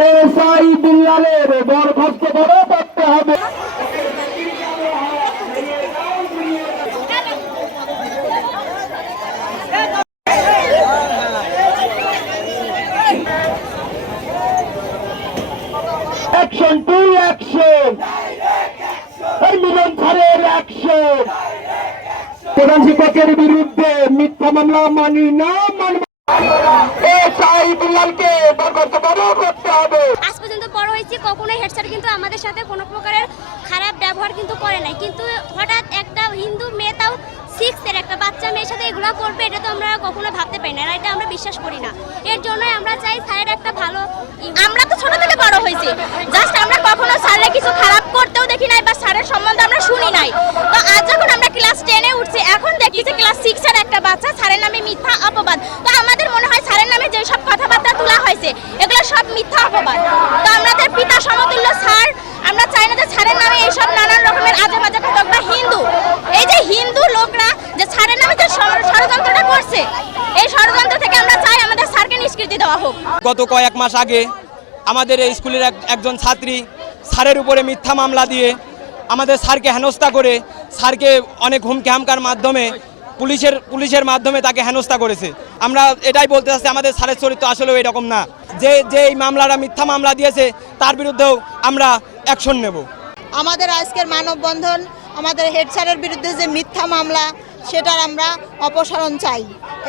SI বিল্লালের বরখাস্ত করে করতে হবে। অ্যাকশন টু অ্যাকশন মিলন ছাড়ের অ্যাকশন প্রধান শিক্ষকের বিরুদ্ধে মিথ্যা মামলা মানি না, মানব এসআই বিল্লালকে বরখাস্ত করতে হবে। আজ পর্যন্ত বড় হয়েছি কখনোই হেড স্যার কিন্তু আমাদের সাথে কোনো প্রকারের খারাপ ব্যবহার কিন্তু করে নাই। কিন্তু হঠাৎ একটা হিন্দু মেয়ে তাও সিক্সের একটা বাচ্চা মেয়ের সাথে এগুলো করবে এটা তো আমরা কখনো ভাবতে পারি না এটা আমরা বিশ্বাস করি না। এর জন্যই আমরা চাই স্যারের একটা ভালো আমরা তো ছোট থেকে বড় হয়েছি জাস্ট আমরা কখনো স্যারের কিছু খারাপ করতেও দেখি নাই বা স্যারের সম্বন্ধে আমরা শুনি নাই। তো আজ যখন আমরা ক্লাস টেনে উঠছি এখন দেখি যে ক্লাস সিক্সের একটা বাচ্চা স্যারের নামে মিথ্যা অপবাদ। তো আমাদের মনে হয় স্যারের নামে যে সব কথাবার্তা তোলা হয়েছে। এগুলো সব মিথ্যা অপবাদ। তো আমাদের পিতা সমতুল্য স্যার, আমরা চাই না যে স্যারের নামে এইসব নানান রকমের আজে বাজে কথা বা হিন্দু। এই যে হিন্দু লোকরা যে স্যারের নামে যে ষড়যন্ত্রটা করছে, এই ষড়যন্ত্র থেকে আমরা চাই আমাদের স্যারকে নিষ্কৃতি দেওয়া হোক। গত কয়েক মাস আগে আমাদের এই স্কুলের এক- একজন ছাত্রী স্যারের উপরে মিথ্যা মামলা দিয়ে আমাদের স্যারকে হেনস্থা করে স্যারকে অনেক হুমকি হামকার মাধ্যমে পুলিশের পুলিশের মাধ্যমে তাকে হেনস্থা করেছে। আমরা এটাই বলতে চাচ্ছি, আমাদের সারের চরিত্র আসলেও এরকম না। যে যে এই মামলাটা মিথ্যা মামলা দিয়েছে, তার বিরুদ্ধেও আমরা অ্যাকশন নেব। আমাদের আজকের মানববন্ধন, আমাদের হেড স্যারের বিরুদ্ধে যে মিথ্যা মামলা, সেটার আমরা অপসারণ চাই।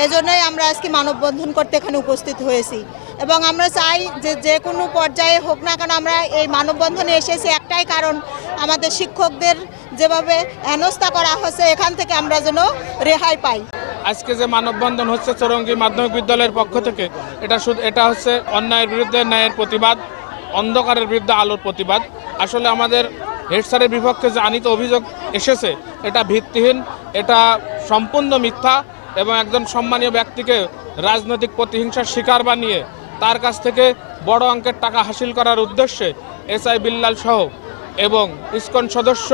এজন্যই আমরা আজকে মানববন্ধন করতে এখানে উপস্থিত হয়েছি। এবং আমরা চাই যে যে কোনো পর্যায়ে হোক না কেন আমরা এই মানববন্ধনে এসেছি একটাই কারণ, আমাদের শিক্ষকদের যেভাবে হেনস্থা করা হচ্ছে এখান থেকে আমরা যেন রেহাই পাই। আজকে যে মানববন্ধন হচ্ছে চৌরঙ্গি মাধ্যমিক বিদ্যালয়ের পক্ষ থেকে, এটা শুধু, এটা হচ্ছে অন্যায়ের বিরুদ্ধে ন্যায়ের প্রতিবাদ, অন্ধকারের বিরুদ্ধে আলোর প্রতিবাদ। আসলে আমাদের হেড স্যারের বিপক্ষে যে আনিত অভিযোগ এসেছে, এটা ভিত্তিহীন, এটা সম্পূর্ণ মিথ্যা এবং একজন সম্মানীয় ব্যক্তিকে রাজনৈতিক প্রতিহিংসার শিকার বানিয়ে তার কাছ থেকে বড় অঙ্কের টাকা হাসিল করার উদ্দেশ্যে এসআই বিল্লাল সহ এবং ইসকন সদস্য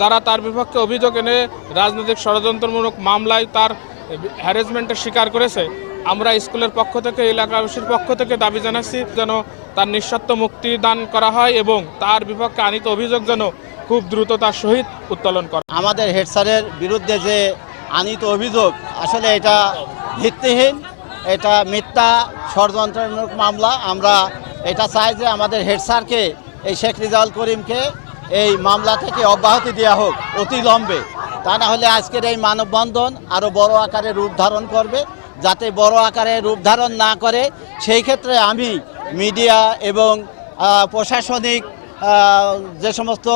যারা তার বিপক্ষে অভিযোগ এনে রাজনৈতিক ষড়যন্ত্রমূলক মামলায় তার হ্যারাসমেন্টের শিকার করেছে, আমরা স্কুলের পক্ষ থেকে, এলাকাবাসীর পক্ষ থেকে দাবি জানাচ্ছি যেন তার নিঃস্বার্থ মুক্তি দান করা হয় এবং তার বিপক্ষে আনিত অভিযোগ যেন খুব দ্রুততার সহিত উত্তোলন করা আমাদের হেড স্যারের বিরুদ্ধে যে আনিত অভিযোগ, আসলে এটা ভিত্তিহীন। এটা মিথ্যা ষড়যন্ত্রমূলক মামলা। আমরা এটা চাই যে আমাদের হেড স্যারকে, এই শেখ রিজাউল করিমকে এই মামলা থেকে অব্যাহতি দেওয়া হোক অতিলম্বে তা না হলে আজকের এই মানববন্ধন আরও বড় আকারে রূপ ধারণ করবে, যাতে বড় আকারে রূপ ধারণ না করে। সেই ক্ষেত্রে আমি মিডিয়া এবং প্রশাসনিক যে সমস্ত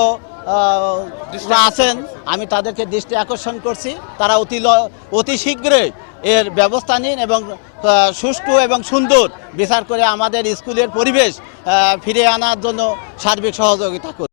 আছেন আমি তাদেরকে দৃষ্টি আকর্ষণ করছি। তারা অতি ল- অতি শীঘ্রই এর ব্যবস্থা নিন এবং সুষ্ঠু এবং সুন্দর বিচার করে আমাদের স্কুলের পরিবেশ ফিরে ফিরিয়ে আনার জন্য সার্বিক সহযোগিতা করুন।